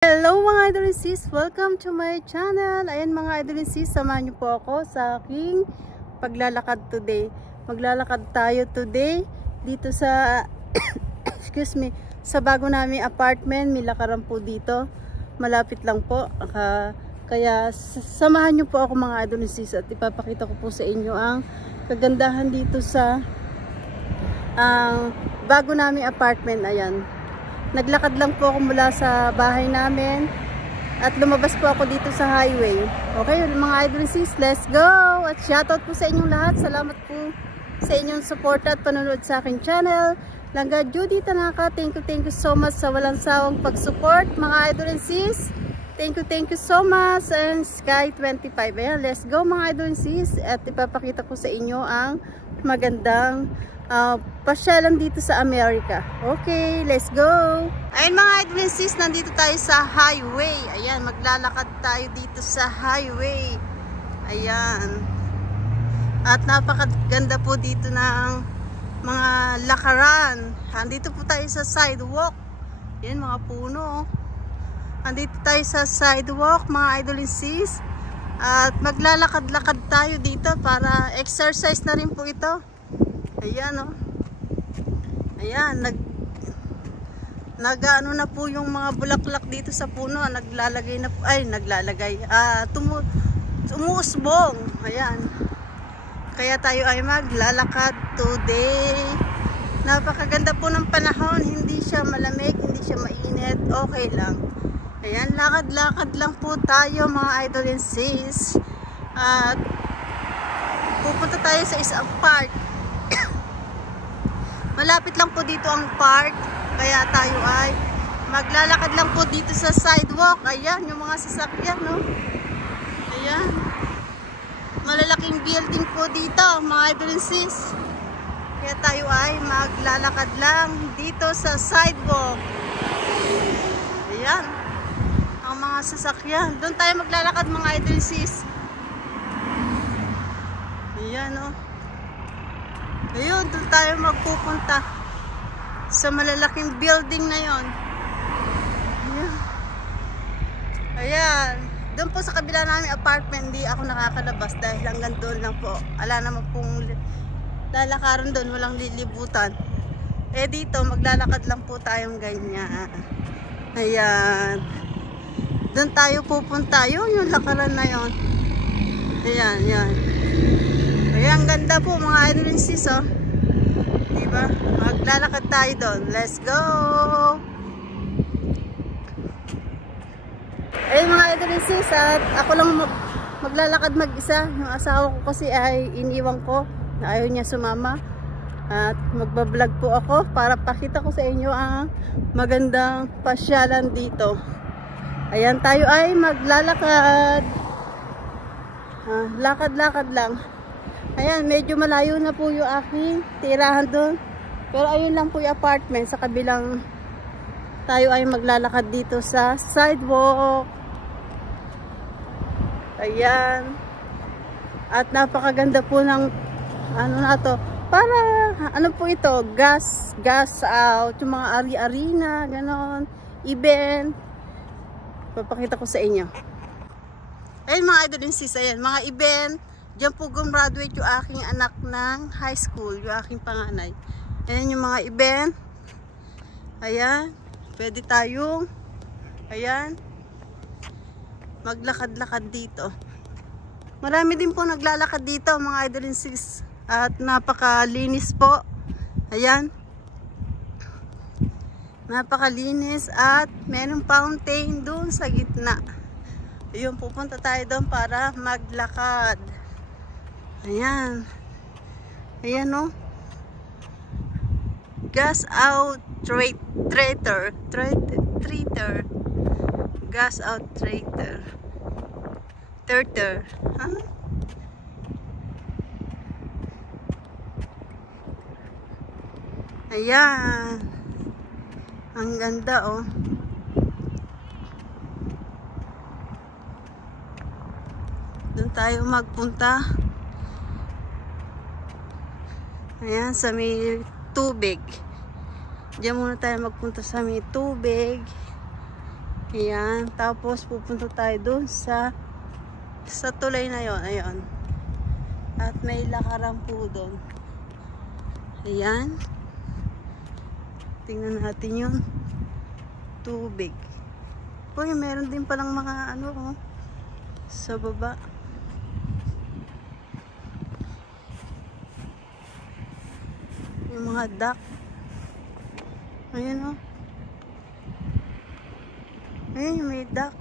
Hello mga idol and sis! Welcome to my channel! Ayan mga idol and sis, samahan niyo po ako sa aking paglalakad today. Maglalakad tayo today dito sa excuse me, sa bago naming apartment. May lakaran po dito. Malapit lang po. Kaya samahan niyo po ako mga idol and sis at ipapakita ko po sa inyo ang kagandahan dito sa bago naming apartment. Ayan. Naglakad lang po ako mula sa bahay namin at lumabas po ako dito sa highway. Okay, mga idol and sis, let's go! At shoutout po sa inyong lahat. Salamat po sa inyong support at panonood sa aking channel. Langga Judy Tanaka, thank you so much sa walang sawang pag-support mga idol and sis. Thank you so much. And Sky25. Ayan, let's go mga idol and sis. At ipapakita ko sa inyo ang magandang pasyalan dito sa Amerika. Okay, let's go! Ayun mga idol and sis, nandito tayo sa highway. Ayan, maglalakad tayo dito sa highway. Ayan. At napakaganda po dito ng mga lakaran. Nandito po tayo sa sidewalk. Ayan, mga puno. Nandito tayo sa sidewalk, mga idol and sis. At maglalakad-lakad tayo dito para exercise na rin po ito. Ayan o. Ayan, nag-ano na po yung mga bulaklak dito sa puno. Naglalagay na po, umuusbong. Ayan. Kaya tayo ay maglalakad today. Napakaganda po ng panahon. Hindi siya malamig, hindi siya mainit. Okay lang. Ayan, lakad-lakad lang po tayo mga idol and sis. At pupunta tayo sa isang park. Malapit lang po dito ang park, kaya tayo ay maglalakad lang po dito sa sidewalk. Ayan, yung mga sasakyan, no? Ayan. Malalaking building po dito, mga idol and sis. Kaya tayo ay maglalakad lang dito sa sidewalk. Ayan. Ang mga sasakyan. Doon tayo maglalakad, mga idol and sis. Ayan, no? Ayun, doon tayo magpupunta sa malalaking building na yon. Ayan. Ayan. Doon po sa kabila namin apartment, hindi ako nakakalabas dahil hanggang doon lang po. Ala naman pong lalakaran doon, walang lilibutan. Eh dito, maglalakad lang po tayong ganyan. Ayan. Doon tayo pupunta. Yung lakaran na yon. Ayan, yan. Ayan, ganda po mga idol and sis, oh. Diba? Maglalakad tayo doon. Let's go! Ayun mga idol and sis, at ako lang maglalakad mag-isa. Yung asawa ko kasi ay iniwan ko na ayaw niya sumama. At magbablog po ako para pakita ko sa inyo ang magandang pasyalan dito. Ayan, tayo ay maglalakad. Lakad-lakad lang. Ayan, medyo malayo na po yung aking tirahan doon. Pero ayun lang po yung apartment. Sa kabilang tayo ay maglalakad dito sa sidewalk. Ayan. At napakaganda po ng ano na to. Para, ano po ito? Gas out. Yung mga ari-arena, ganon. Event. Papakita ko sa inyo. Ayun mga idol and sis, ayan. Mga event. Diyan po gumraduate yung aking anak ng high school, yung aking panganay. Ayan yung mga event. Ayan. Pwede tayong, ayan, maglakad-lakad dito. Marami din po naglalakad dito, mga idol and sis. At napakalinis po. Ayan. Napakalinis at mayroong fountain doon sa gitna. Ayun, pupunta tayo doon para maglakad. Ayan. Ayan, no? Gas out traitor. Gas out traitor. Huh? Ayan. Ang ganda, oh. Doon tayo magpunta. Ayan, sa may tubig. Diyan muna tayo magpunta sa may tubig. Ayan. Tapos pupunta tayo dun sa tulay na yon. Ayan. At may lakaran po dun. Ayan. Tingnan natin yung tubig. Uy, meron din palang mga ano oh, sa baba. Yung mga duck. Ayan oh. Ayun, may duck.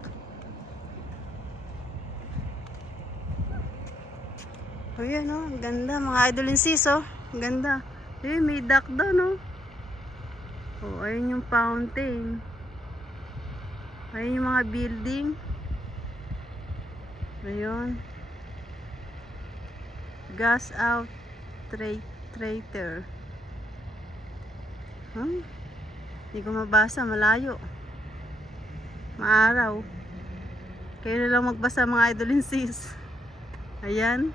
Ayan oh, ang ganda. Mga idol and sis oh. Ang ganda. Ayun, may duck doon oh. Oh, ayun yung fountain. Ayun yung mga building. Ayun. Gas out traitor. Hindi ko mabasa, malayo. Maaraw. Kayo na lang magbasa mga idol and sis. Ayan.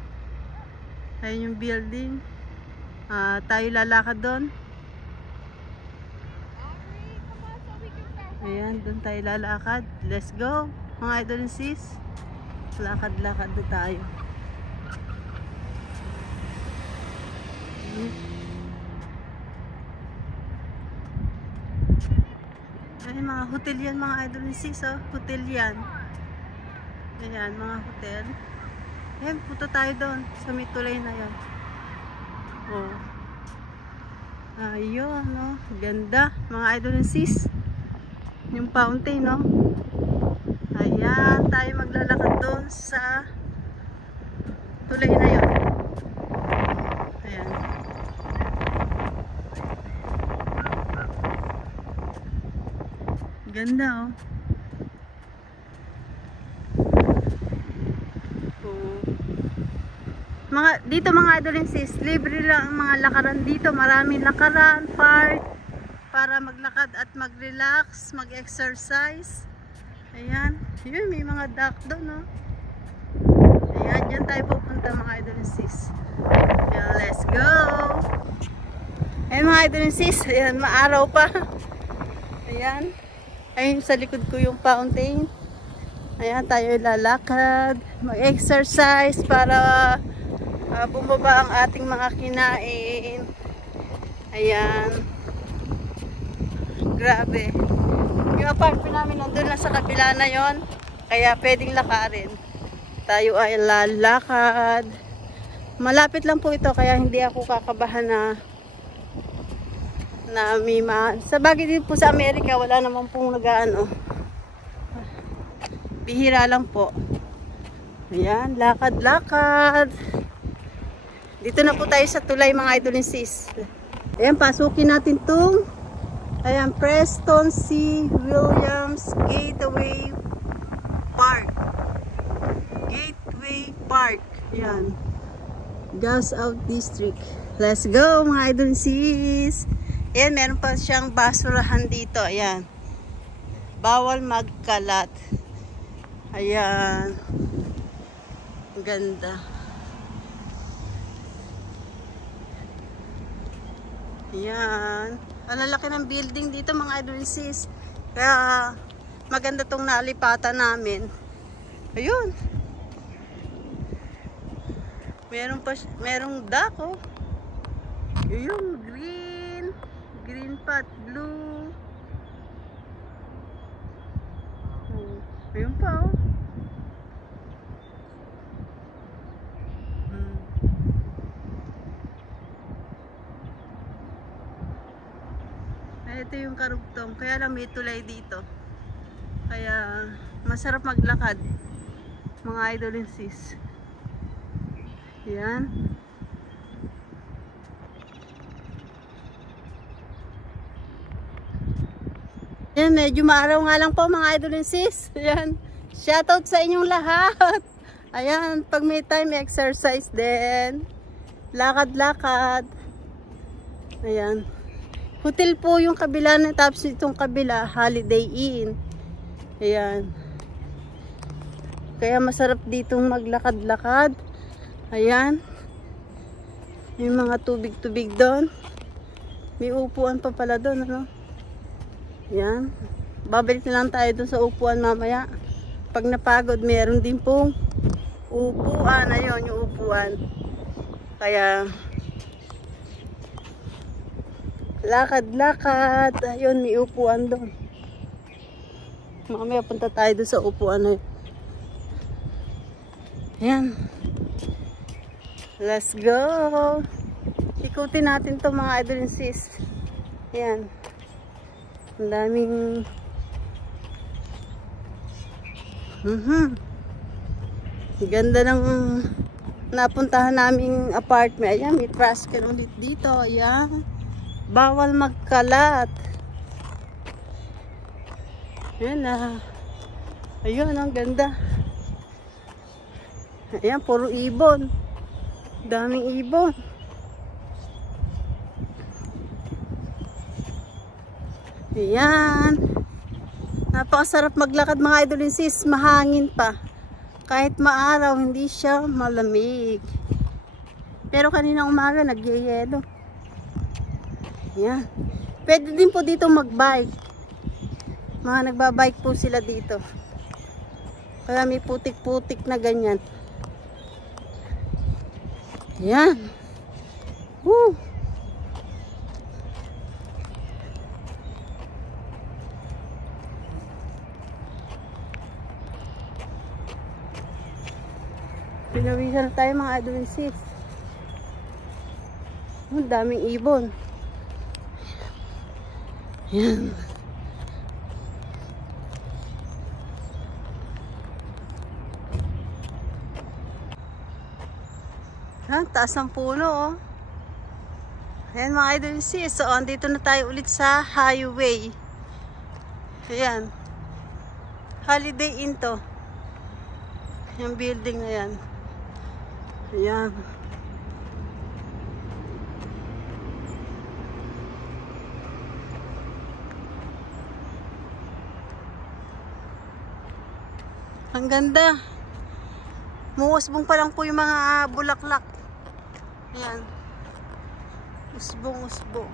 Ayun yung building. Tayo lalakad doon. Ayan, doon tayo lalakad. Let's go mga idol and sis. Lakad-lakad na tayo. Ay, mga hotel yan mga idol and sis oh. Hotel yan. Ayan, mga hotel. Ayan, punta tayo doon sa may tulay na yan. Oh. Ayun oh. Ganda mga idol and sis. Yung fountain no. Ayan, tayo maglalakad doon sa tulay na yun. Ayan. Ganda oh. Dito mga idol and sis, libre lang ang mga lakaran dito. Maraming lakaran, park para maglakad at mag-relax, mag-exercise. Ayan, yun, may mga duck doon no. Ayan, dyan tayo pupunta mga idol and sis. Ayan, let's go. Ayan mga idol and sis, ayan, maaraw pa. Ayan, ayun sa likod ko yung fountain. Ayan, tayo lalakad, mag-exercise para bumaba ang ating mga kinain. Ayan. Grabe. Yung apartment namin nandun lang sa kabila na yon, kaya pwedeng lakarin. Tayo ay lalakad. Malapit lang po ito, kaya hindi ako kakabahan na may sa bagay din po sa Amerika, wala naman pong nagaano. Bihira lang po. Ayan, lakad-lakad. Dito na po tayo sa tulay mga idol and sis. Ayan, pasukin natin itong Preston C. Williams Gateway Park. Gateway Park. Ayan. Gas Out District. Let's go mga idol and sis. Ayan, meron pa siyang basurahan dito. Ayan. Bawal magkalat. Ayan. Ganda. Ayan. Ang lalaki ng building dito mga idol and sis. Kaya maganda tong nalipatan namin. Ayun. Merong duck oh. Yung green. Green pot, blue. Oh. Ayun pa oh. Ito yung karugtong, kaya lang may tulay dito, kaya masarap maglakad mga idol and sis. Yan. Yan, medyo maaraw nga lang po mga idol and sis. Yan, shoutout sa inyong lahat. Ayan, pag may time exercise din, lakad-lakad. Ayan. Hotel po yung kabila na, tapos itong kabila, Holiday Inn. Ayan. Kaya masarap ditong maglakad-lakad. Ayan. Yung mga tubig-tubig doon. May upuan pa pala doon, ano? Ayan. Babalik na lang tayo dun sa upuan mamaya. Pag napagod, meron din pong upuan. Ayun, yung upuan. Kaya, lakad-lakad. Ayun, may upuan doon. Mamaya punta tayo dun sa upuan na yun. Ayan. Let's go. Ikutin natin to mga idol and sis. Ayan. Ang daming ganda ng napuntahan naming apartment. Ayan, may trash can ulit dito. Ayan. Bawal magkalat. Ayan na. Ayun, ang ganda. Ayan, puro ibon. Daming ibon. Ayan. Napakasarap maglakad mga idol and sis. Mahangin pa. Kahit maaraw, hindi siya malamig. Pero kanina umaga, nagyayelo. Ayan. Pwede din po dito magbike. Mga nagbabike po sila dito. Kaya may putik-putik na ganyan. Ayan. Woo! Pinawisan tayo mga idol and sis. Ang daming ibon. Ayan. Ayan, taas ng puno oh. Ayan mga idol and sis. So, andito na tayo ulit sa highway. Ayan. Holiday Inn to. Yung building na yan. Ayan. Ang ganda. Muusbong pa lang po yung mga bulaklak. Ayan. Usbong-usbong.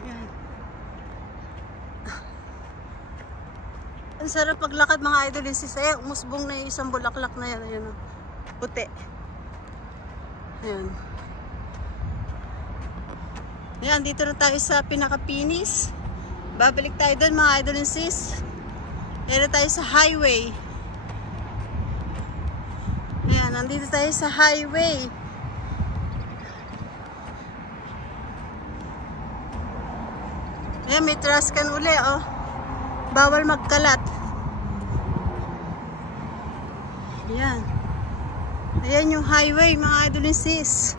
Ayan. Ang sarap paglakad mga idol and sis. Ayan, umusbong na yung isang bulaklak na yan. Ayan o. Puti. Ayan. Ayan, dito na tayo sa pinaka-finish. Babalik tayo doon mga idol and sis. Ayan na tayo sa highway. Ayan, nandito tayo sa highway. Ayan, may trash can uli oh. Bawal magkalat. Ayan. Ayan yung highway mga idol and sis.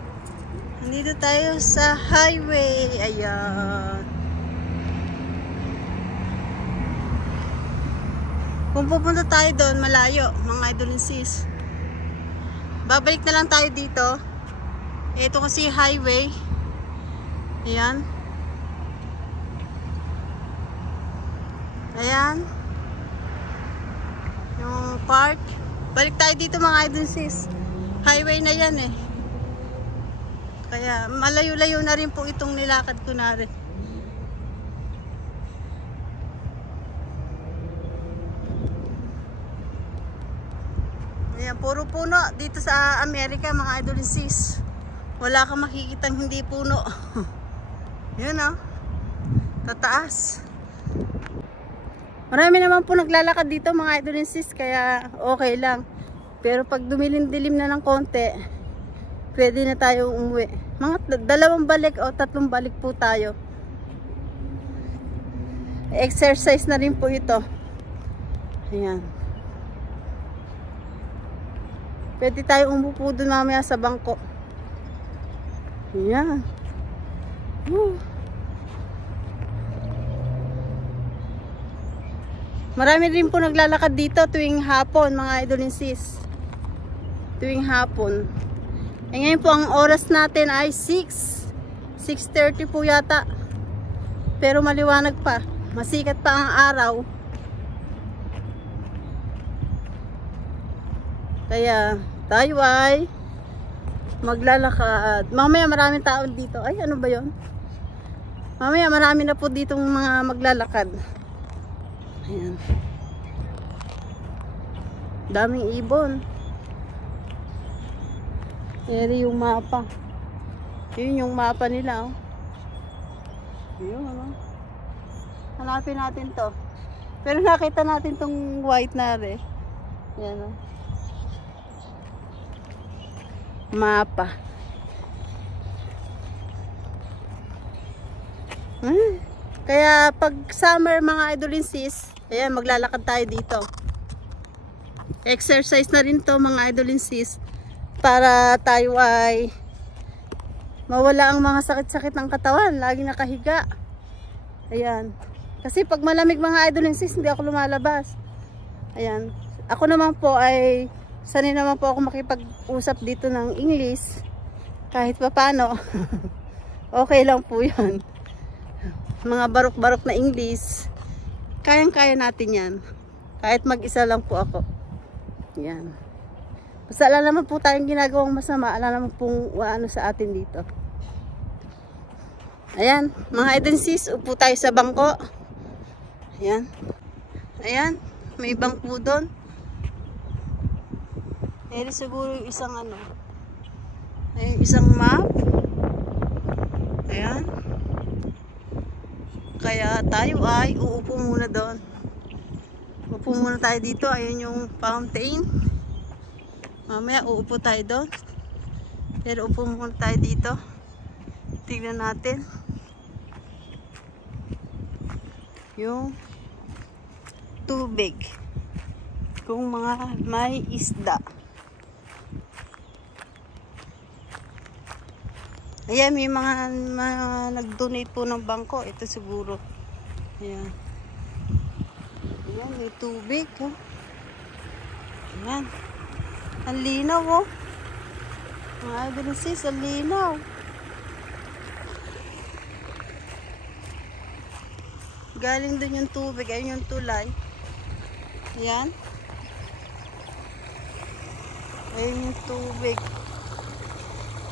Nandito tayo sa highway. Ayan. Kung pupunta tayo doon, malayo mga idol and sis. Babalik na lang tayo dito. Ito kasi highway. Ayan. Ayan. Yung park. Balik tayo dito mga idol sis. Highway na yan eh. Kaya malayo-layo na rin po itong nilakad ko na rin. Ayan, puro puno dito sa Amerika mga idol sis. Wala kang makikitang hindi puno. Yun oh. Tataas. Marami naman po naglalakad dito mga idol and sis, kaya okay lang. Pero pag dumilim-dilim na ng konti, pwede na tayo umuwi. Mga 2 balik o 3 balik po tayo. Exercise na rin po ito. Ayan. Pwede tayo umupo doon mamaya sa bangko. Ayan. Woo. Marami rin po naglalakad dito tuwing hapon mga idol and sis. Tuwing hapon. E ngayon po ang oras natin ay 6:30 po yata. Pero maliwanag pa. Masikat pa ang araw. Kaya tayo ay maglalakad. Mamaya maraming tao dito. Ay, ano ba yon? Mamaya marami na po ditong mga maglalakad. Ayan. Daming ibon. Eri yung mapa. Yun yung mapa nila, oh. Yun, ano. Hanapin natin to. Pero nakita natin tong white na rin. Yan, oh. Mapa. Kaya pag summer mga idolin sis, ayan, maglalakad tayo dito. Exercise na rin to mga idolin sis, para tayo ay mawala ang mga sakit-sakit ng katawan, lagi nakahiga. Ayan. Kasi pag malamig mga idolin sis, hindi ako lumalabas. Ayan. Ako naman po ay sanay naman po ako makipag-usap dito ng English. Kahit pa paano. Okay lang po 'yan. Mga barok-barok na English, kayang-kaya natin yan. Kahit mag-isa lang po ako. Yan. Basta alam naman po tayong ginagawang masama, alam naman pong ano sa atin dito. Ayan, mga idol sis, upo tayo sa bangko. Ayan. Ayan, may bangko doon. Eri siguro yung isang ano. Ayan, isang map. Ayan. Kaya tayo ay uupo muna doon. Upo muna tayo dito. Ayun yung fountain. Mamaya uupo tayo doon. Pero upo muna tayo dito. Tignan natin yung tubig. Kung mga may isda. Ayan, may mga nag-donate po ng bangko. Ito siguro. Ayan. Ayan, may tubig. Oh. Ayan. Ang linaw, oh. Mga idol sis, ang linaw. Galing dun yung tubig. Ayun yung tulay. Ayan. Ayun yung tubig.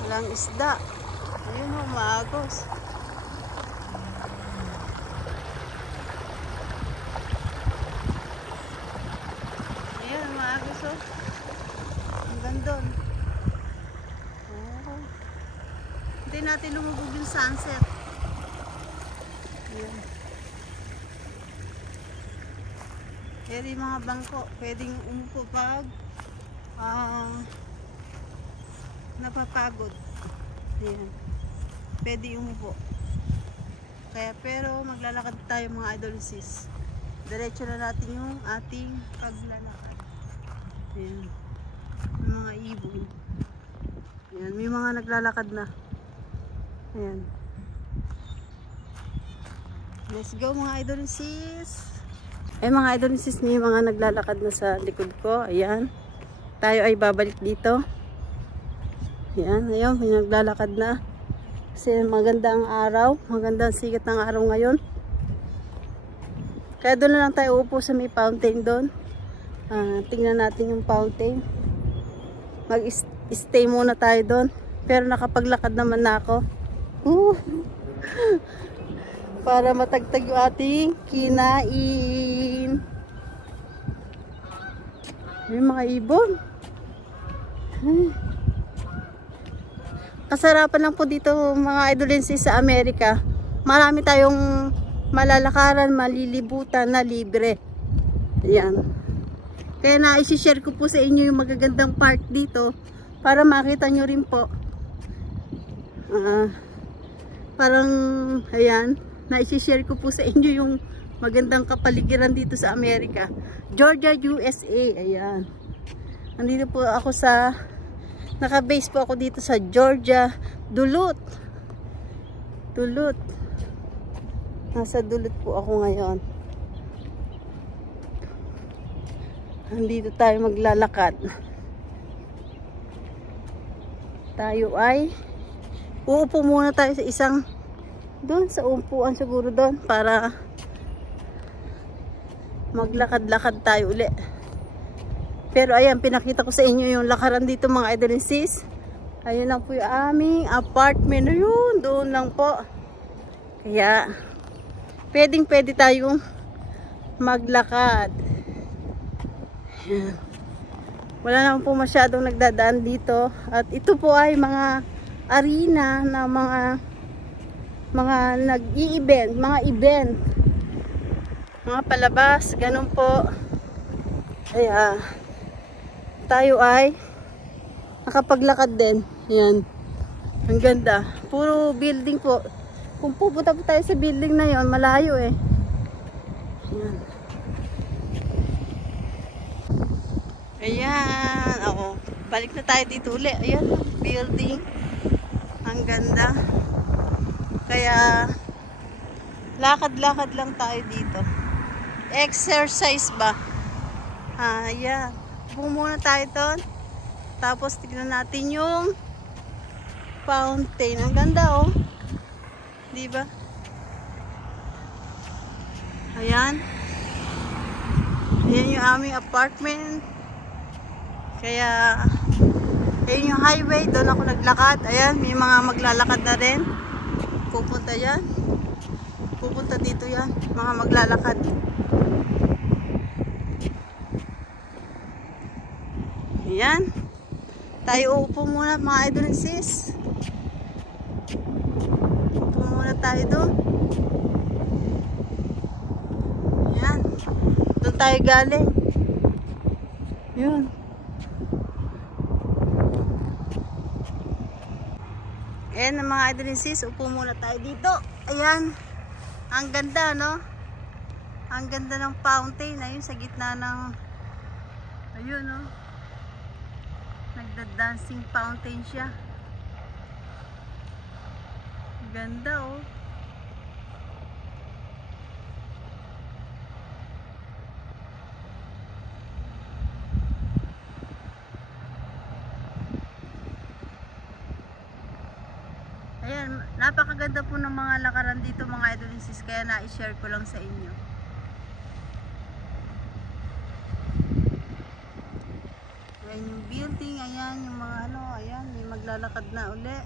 Walang isda. Ayun o, maagos. Ayun, maagos o. Hanggang doon. Oh. Hindi natin lumubog yung sunset. Ayun. Yan yung mga bangko. Pwedeng umupo pag napapagod. Ayan. Pwede umupo. Kaya pero maglalakad tayo mga idol sis. Diretso na natin yung ating paglalakad. Ayan. Yung mga ibon. Ayan. May mga naglalakad na. Ayan. Let's go mga idol sis. Ay mga idol sis, may mga naglalakad na sa likod ko. Ayan. Tayo ay babalik dito. Ayan. Ayan. May naglalakad na. Kasi maganda ang araw, maganda ang sikat ng araw ngayon. Kaya doon na lang tayo upo sa may fountain doon. Tingnan natin yung fountain. Mag-stay muna tayo doon. Pero nakapaglakad naman na ako. Para matagtag yung ating kinain. May mga ibon. Kasarapan lang po dito mga idolensis sa Amerika. Marami tayong malalakaran, malilibutan na libre. Ayan. Kaya na-share ko po sa inyo yung magagandang park dito para makita nyo rin po. Parang, ayan, na-share ko po sa inyo yung magandang kapaligiran dito sa Amerika. Georgia, USA. Ayan. Nandito po ako sa naka-base po ako dito sa Georgia, Duluth. Nasa Duluth po ako ngayon. Nandito tayo maglalakad. Tayo ay uupo muna tayo sa isang doon sa upuan siguro doon para maglakad-lakad tayo uli. Pero ayan, pinakita ko sa inyo yung lakaran dito mga idol sis. Ayun lang po yung aming apartment. Ayun, doon lang po. Kaya, pwede tayong maglakad. Ayan. Wala naman po masyadong nagdadaan dito. At ito po ay mga arena na mga nag-i-event, mga event. Mga palabas, ganun po. Kaya tayo ay nakapaglakad din. Yan. Ang ganda. Puro building po. Kung pupunta po tayo sa building na yon, malayo eh. Yan. Ayan. Oo. Balik na tayo dito ulit. Ayan. Building. Ang ganda. Kaya lakad-lakad lang tayo dito. Exercise ba? Ayan. Muna tayo doon. Tapos tignan natin yung fountain. Ang ganda oh. Diba? Ayan. Ayan yung aming apartment. Kaya ayan yung highway. Doon ako naglakad. Ayan. May mga maglalakad na rin. Pupunta yan. Pupunta dito yan. Mga maglalakad. Ayan. Tayo uupo muna mga idol and sis. Upo muna tayo doon. Ayan. Doon tayo galing. Yun. Ayan mga idol and sis. Upo muna tayo dito. Ayan. Ang ganda no? Ang ganda ng fountain. Ayun sa gitna ng ayun no? Nagda-dancing fountain siya. Ganda oh. Ayan, napakaganda po ng mga lakaran dito mga idol and sis, kaya na-share ko lang sa inyo. Ayan yung building, ayan yung mga ano, ayan, may maglalakad na uli.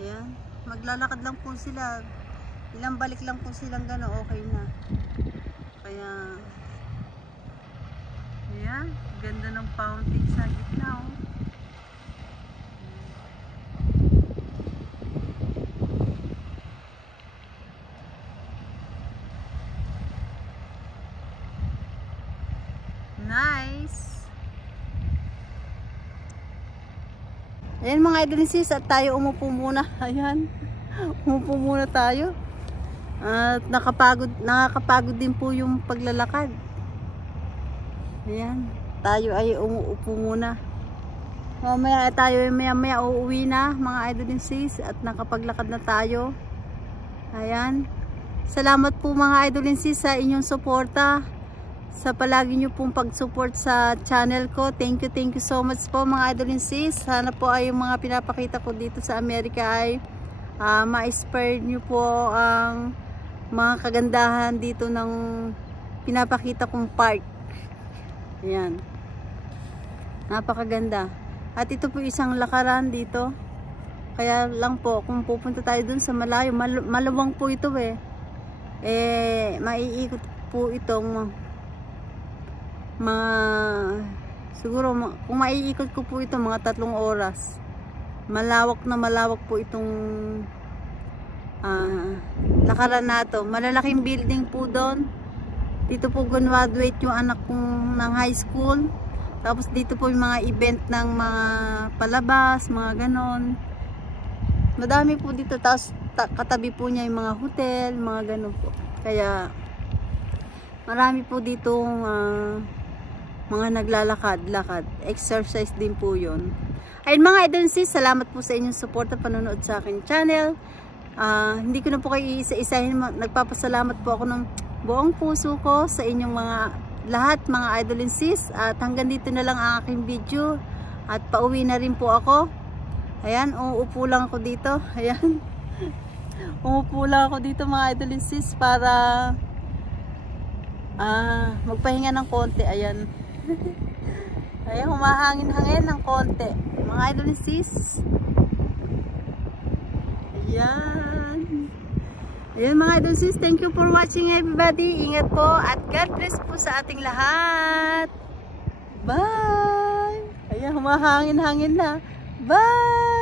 Ayan, maglalakad lang po sila. Ilang balik lang po silang gano'n, okay na. Kaya, ayan, ganda ng fountain sa gitna oh. Nice. Ayan mga idol and sis, at tayo umupo muna. Ayan. Umupo muna tayo. At nakakapagod din po yung paglalakad. Ayan. Tayo ay umuupo muna. Mamaya tayo maya uuwi na mga idol and sis, at nakapaglakad na tayo. Ayan. Salamat po mga idol and sis sa inyong suporta, sa palagi nyo pong pag-support sa channel ko. Thank you so much po mga idol and sis. Sana po ay yung mga pinapakita ko dito sa Amerika ay ma-inspire nyo po ang mga kagandahan dito ng pinapakita kong park. Ayan. Napakaganda. At ito po isang lakaran dito. Kaya lang po kung pupunta tayo dun sa malayo, maluwang po ito eh. Maiikot po itong siguro kung maiikot ko po ito mga 3 oras. Malawak po itong lakaran na to. Malalaking building po doon. Dito po graduate yung anak kong ng high school. Tapos dito po yung mga event ng mga palabas, mga ganon. Madami po dito. Tapos katabi po niya yung mga hotel, mga ganon po. Kaya marami po dito mga naglalakad-lakad. Exercise din po yun. Ayun mga idol sis, salamat po sa inyong support at panonood sa aking channel. Hindi ko na po kayo isa-isahin. Nagpapasalamat po ako ng buong puso ko sa inyong lahat mga idol sis. At hanggang dito na lang ang aking video. At pauwi na rin po ako. Ayan, uupo lang ako dito. Ayan. Umupo lang ako dito mga idol sis para magpahinga ng konti. Ayan. Ayan, humahangin-hangin ng konti mga idol sis. Ayan. Ayun mga idol sis, thank you for watching everybody. Ingat po at God bless po sa ating lahat. Bye! Ayan, humahangin-hangin na. Bye!